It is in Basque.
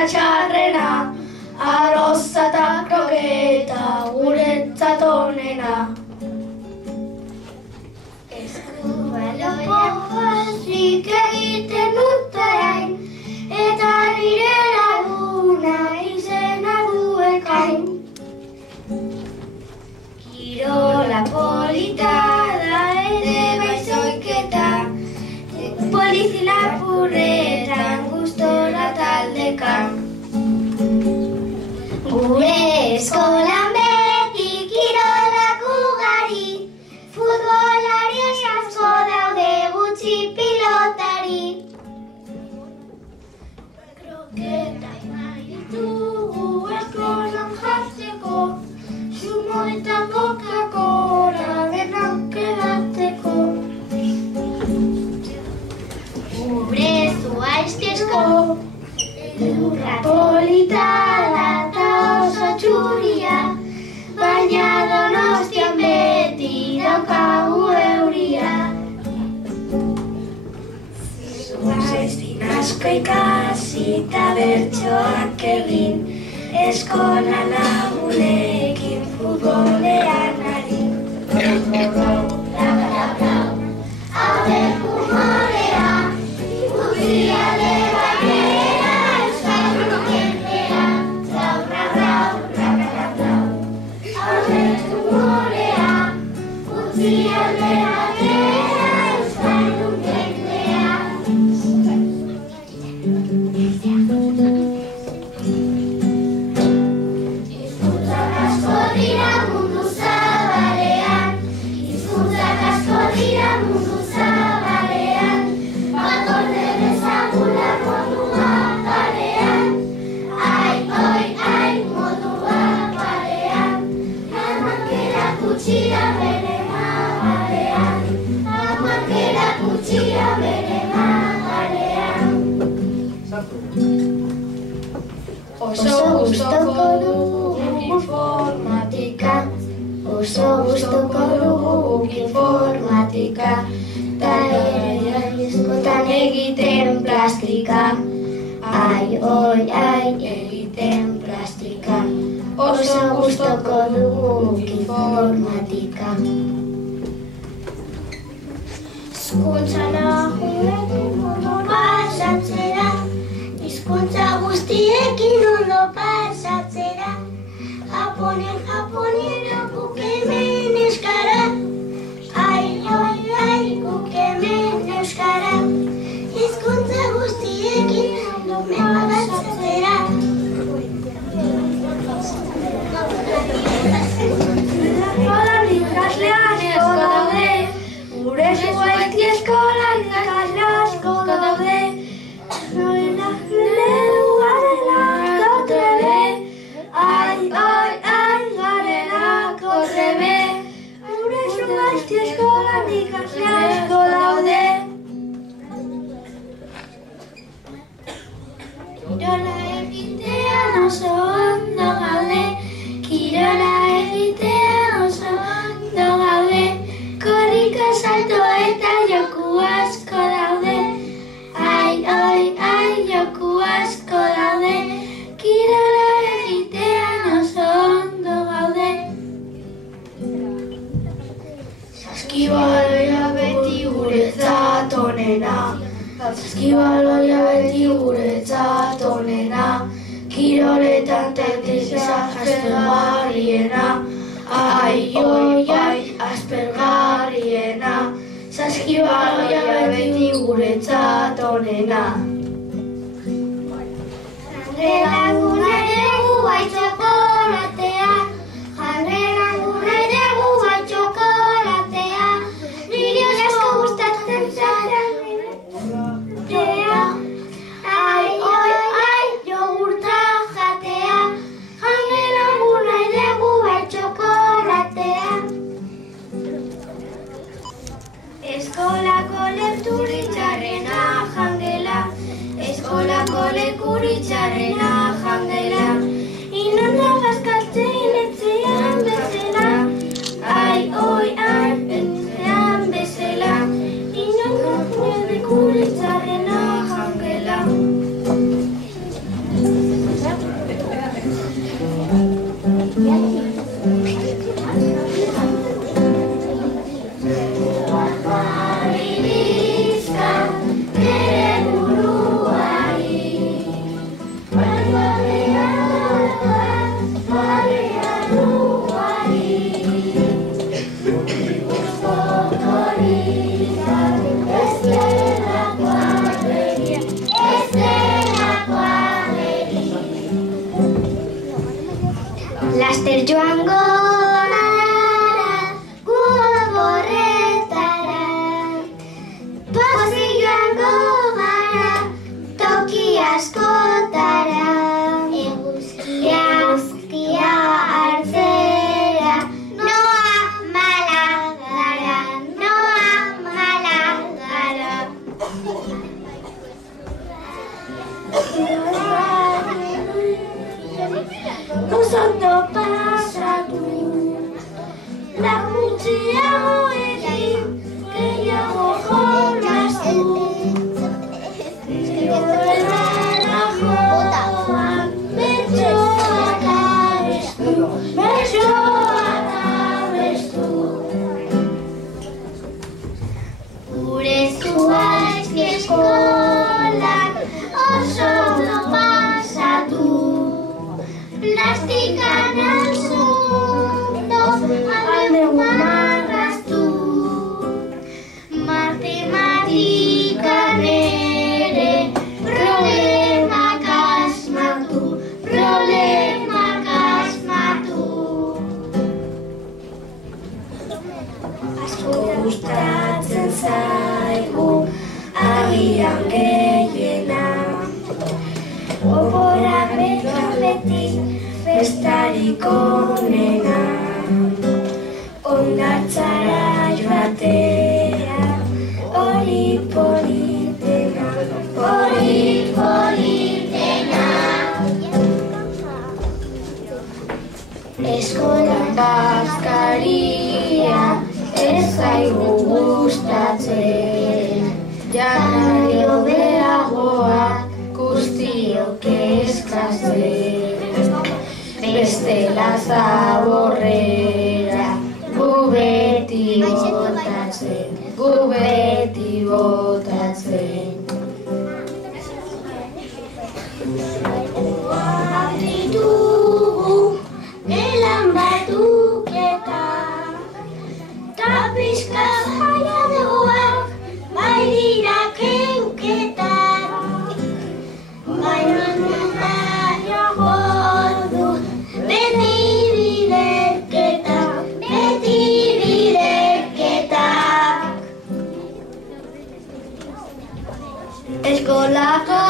eta txarrena, arroza eta kroketa guretzat onena. Eskubaloi egiten dut orain, eta nire laguna izena duekain. Kirola polita da ere baizoiketa, polizi lapurretan gustora taldekan. Gure eskolan beti kirolak ugari, futbolari asko daude gutxi pilotari. Kroketak nahi ditugu eskolan jartzeko, zumo eta Coca-Cola denak edateko. Gure zuaiztezko edurra polita da eta oso txuria, baina Donostian beti daukagu euria. Zuaiztin asko ikasi eta bertsoak egin, eskola lagunekin futbolean ari. Haber humorea, utzi alde batera, euskaldun jendea. Rau, rau, rau, rau, rau, rau. Haber humorea, utzi alde batera, euskaldun jendea. Hizkuntzak asko dira mundu zabalean, hizkuntzak asko dira mundu zabalean, bat orde dezagula modua parean. Ai, oi, ai, modua parean, amak erakutsia bere magalean, amak erakutsia bere magalean. Oso gustoko dugu informatika, oso gustoko dugu informatika, ta ere eskotan egiten plastika. Ai, oi, ai, egiten plastika, oso gustoko dugu informatika. Hizkuntza lagunekin ondo pasatzera, hizkuntza guztiekin ondo pasatzera. Japonen, guk hemen euskara. Ai, oi, ai, guk hemen euskara. Hizkuntza guztiekin ondo pasatzera. Eskolan ikasle asko daude, gure zuaizti eskolan ikasle asko daude. Noena garelako trebe, ai, oi, ai, garelako trebe. Gure zuaizti eskolan ikasle asko daude. Kirola egitean oso ondo gaude, kirola egitean oso ondo gaude, korrika salto eta joku asko daude. Ai, oi, ai, joku asko daude, kirola egitean oso ondo gaude. Saskibaloia beti guretzat onena, saskibaloia beti guretzat onena, kiroletan teknika aspergarriena. Ai, oi, ai, aspergarriena, saskibaloia beti guretzat onena. Jange laguna dugu bai txokolatea, jange laguna dugu bai txokolatea, nire asko gustatzen zara jogurtea. Ai, oi, ai, jogurta jatea, jange laguna dugu bai txokolatea. Eskolako lekturitxarrena jangela, eskolako lekuritxarrena jangela, inonda bazkaltzen etxean bezala. Ai, oi, ai, etxean bezala, inonda lekuritxarrena jangela. Laster joango gara, gu oporretara. Pozik joango gara, toki askotara. Eguzkia hartzera, noa mala gara, noa mala gara. Ondo pasatu, laguntziago egin, gehiago jolastu. Zigorrara joan, bertsoak abestu, bertsoak abestu. Gure zuaizki eskolan oso ondo pasatu. Plastikan alzundo, alde marraztu. Matematikan ere problemak asmatu, problemak asmatu. Asko gustatzen zaigu, agian gehiena. Oborak beti festarik onena, hondartzara joatea, hori politena, hori politena. Eskolan bazkaria ez zaigu gustatzen, janari hobeagoak guztiok eskatzen. Bestela zaborrera, gu beti botatzen, gu beti botatzen. Ditugu gelan batuketa, ta pixka jaia duak, bai dira kenketak. Baina naia jodu, beti biderketak, beti biderketak. Eskolako